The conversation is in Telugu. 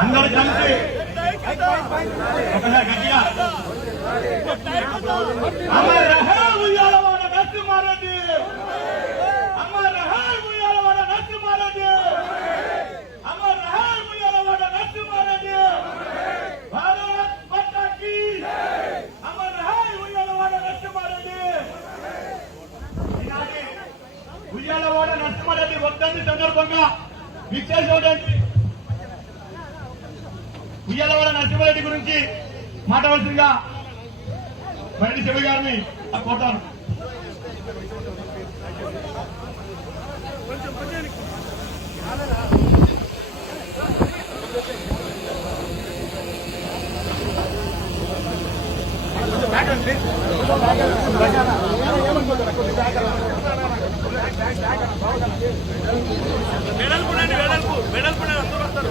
అందరూ కలిసి ఒకసారి గట్టిగా అమర్ రహే ఉయ్యాలవాడ నరసింహారెడ్డి, అమర్ రహే ఉయ్యాలవాడ నరసింహారెడ్డి, అమర్ రహే ఉయ్యాలవాడ నరసింహారెడ్డి, భారత్ మాతా కీ అమర్ రహే ఉయ్యాలవాడ నరసింహారెడ్డి. ఈనాటి ఉయ్యాలవాడ నరసింహారెడ్డి వర్ధంతి సందర్భంగా విచ్చేసినటువంటి ఉయ్యాలవాడ నరసింహారెడ్డి గురించి మాట్లాడవలసిందిగా మరణి శివ గారిని కోరుతాను. వెడల్పు అందరూ వస్తారు.